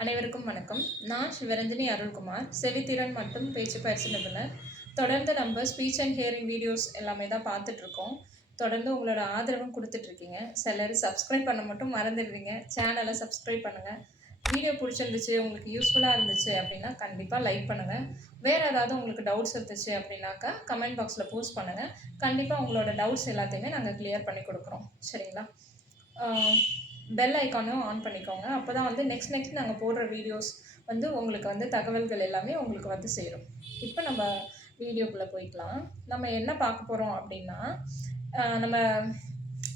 அனைவருக்கும் வணக்கம். நான் சிவரஞ்சனி அருள்குமார், செவித்திறன் மற்றும் பேச்சு பயிற்சி நிபுணர். தொடர்ந்து நம்ம ஸ்பீச் அண்ட் ஹியரிங் வீடியோஸ் எல்லாமே தான் பார்த்துட்ருக்கோம். தொடர்ந்து உங்களோட ஆதரவும் கொடுத்துட்ருக்கீங்க. சிலர் சப்ஸ்கிரைப் பண்ண மட்டும் மறந்துடுவீங்க. சேனலை சப்ஸ்கிரைப் பண்ணுங்கள். வீடியோ பிடிச்சிருந்துச்சு, உங்களுக்கு யூஸ்ஃபுல்லாக இருந்துச்சு அப்படின்னா கண்டிப்பாக லைக் பண்ணுங்கள். வேறு ஏதாவது உங்களுக்கு டவுட்ஸ் இருந்துச்சு அப்படின்னாக்கா கமெண்ட் பாக்ஸில் போஸ்ட் பண்ணுங்கள். கண்டிப்பாக உங்களோட டவுட்ஸ் எல்லாத்தையுமே நாங்கள் கிளியர் பண்ணி கொடுக்குறோம். சரிங்களா? பெல் ஐக்கானும் ஆன் பண்ணிக்கோங்க. அப்போ தான் வந்து நெக்ஸ்ட் நாங்கள் போடுற வீடியோஸ் வந்து உங்களுக்கு வந்து தகவல்கள் எல்லாமே உங்களுக்கு வந்து சேரும். இப்போ நம்ம வீடியோக்குள்ளே போய்க்கலாம். நம்ம என்ன பார்க்க போகிறோம் அப்படின்னா, நம்ம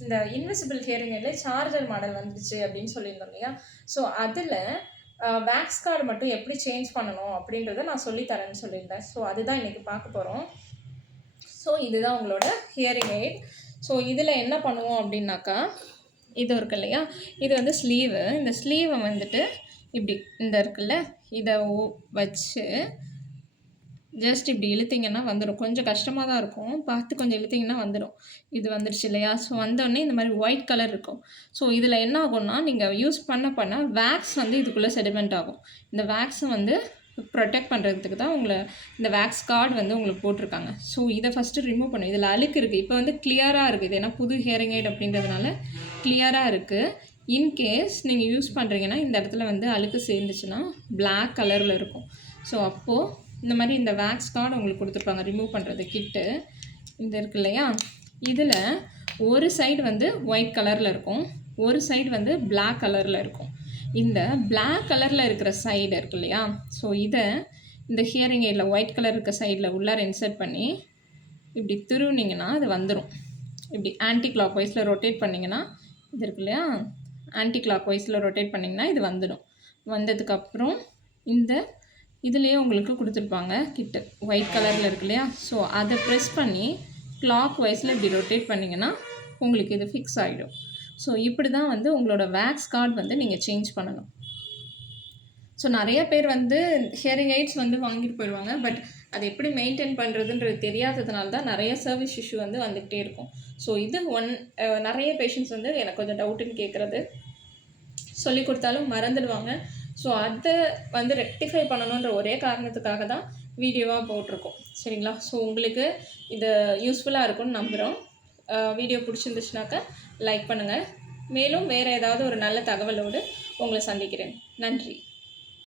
இந்த இன்விசிபிள் ஹியரிங் எய்டில் சார்ஜர் மாடல் வந்துச்சு அப்படின்னு சொல்லியிருந்தோம் இல்லையா? ஸோ அதில் வேக்ஸ் கார்டு மட்டும் எப்படி சேஞ்ச் பண்ணணும் அப்படின்றத நான் சொல்லித்தரேன்னு சொல்லியிருந்தேன். ஸோ அதுதான் இன்றைக்கி பார்க்க போகிறோம். ஸோ இதுதான் உங்களோட ஹியரிங் எய்ட். ஸோ இதில் என்ன பண்ணுவோம் அப்படின்னாக்கா, இது இருக்கு இல்லையா, இது வந்து ஸ்லீவு. இந்த ஸ்லீவை வந்துட்டு இப்படி இந்த இருக்குல்ல, இதை வச்சு ஜஸ்ட் இப்படி இழுத்திங்கன்னா வந்துடும். கொஞ்சம் கஷ்டமாக தான் இருக்கும், பார்த்து கொஞ்சம் இழுத்திங்கன்னா வந்துடும். இது வந்துடுச்சு இல்லையா? ஸோ வந்தோடனே இந்த மாதிரி ஒயிட் கலர் இருக்கும். ஸோ இதில் என்ன ஆகும்னா, நீங்கள் யூஸ் பண்ண வேக்ஸ் வந்து இதுக்குள்ளே செடிமெண்ட் ஆகும். இந்த வேக்ஸை வந்து ப்ரொடெக்ட் பண்ணுறதுக்கு தான் இந்த வேக்ஸ் கார்டு வந்து உங்களுக்கு போட்டிருக்காங்க. ஸோ இதை ஃபஸ்ட்டு ரிமூவ் பண்ணும். இதில் அழுக்கு இருக்குது. இப்போ வந்து கிளியராக இருக்குது. இது ஏன்னா புது ஹியரிங் எய்ட் அப்படின்றதுனால கிளியராக இருக்குது. இன்கேஸ் நீங்கள் யூஸ் பண்ணுறீங்கன்னா இந்த இடத்துல வந்து அழுக்கு சேர்ந்துச்சுன்னா பிளாக் கலரில் இருக்கும். ஸோ அப்போது இந்த மாதிரி இந்த வேக்ஸ் கார்டு உங்களுக்கு கொடுத்துருப்பாங்க ரிமூவ் பண்ணுறது கிட்டு. இந்த இருக்கு இல்லையா, இதில் ஒரு சைடு வந்து ஒயிட் கலரில் இருக்கும், ஒரு சைடு வந்து பிளாக் கலரில் இருக்கும். இந்த பிளாக் கலரில் இருக்கிற சைடு இருக்கு இல்லையா, ஸோ இதை இந்த ஹியரிங் எய்டில் ஒயிட் கலர் இருக்க சைடில் உள்ளார இன்சர்ட் பண்ணி இப்படி திருவுனிங்கன்னா அது வந்துடும். இப்படி ஆன்டி கிளாக் வைஸில் ரொட்டேட் பண்ணிங்கன்னா இது இருக்கு இல்லையா, ஆன்டி கிளாக் வைஸில் ரொட்டேட் பண்ணிங்கன்னா இது வந்துடும். வந்ததுக்கப்புறம் இந்த இதுலேயே உங்களுக்கு கொடுத்துருப்பாங்க கிட்டு ஒயிட் கலரில் இருக்கு இல்லையா, ஸோ அதை ப்ரெஸ் பண்ணி கிளாக் வைஸில் இப்படி ரொட்டேட் பண்ணிங்கன்னா உங்களுக்கு இது ஃபிக்ஸ் ஆகிடும். ஸோ இப்படி தான் வந்து உங்களோட வேக்ஸ் கார்டு வந்து நீங்கள் சேஞ்ச் பண்ணணும். ஸோ நிறைய பேர் வந்து ஹியரிங் எய்ட்ஸ் வந்து வாங்கிட்டு போயிடுவாங்க. பட் அது எப்படி மெயின்டைன் பண்ணுறதுன்றது தெரியாததுனால தான் நிறைய சர்வீஸ் இஷ்யூ வந்து வந்துக்கிட்டே இருக்கும். ஸோ இது நிறைய பேஷண்ட்ஸ் வந்து எனக்கு கொஞ்சம் டவுட்டுன்னு கேட்குறது, சொல்லி கொடுத்தாலும் மறந்துடுவாங்க. ஸோ அதை வந்து ரெக்டிஃபை பண்ணணுன்ற ஒரே காரணத்துக்காக தான் வீடியோவாக போட்டிருக்கோம். சரிங்களா? ஸோ உங்களுக்கு இது யூஸ்ஃபுல்லாக இருக்கும்னு நம்புகிறோம். வீடியோ பிடிச்சிருந்துச்சுனாக்கா லைக் பண்ணுங்கள். மேலும் வேறு ஏதாவது ஒரு நல்ல தகவலோடு உங்களை சந்திக்கிறேன். நன்றி.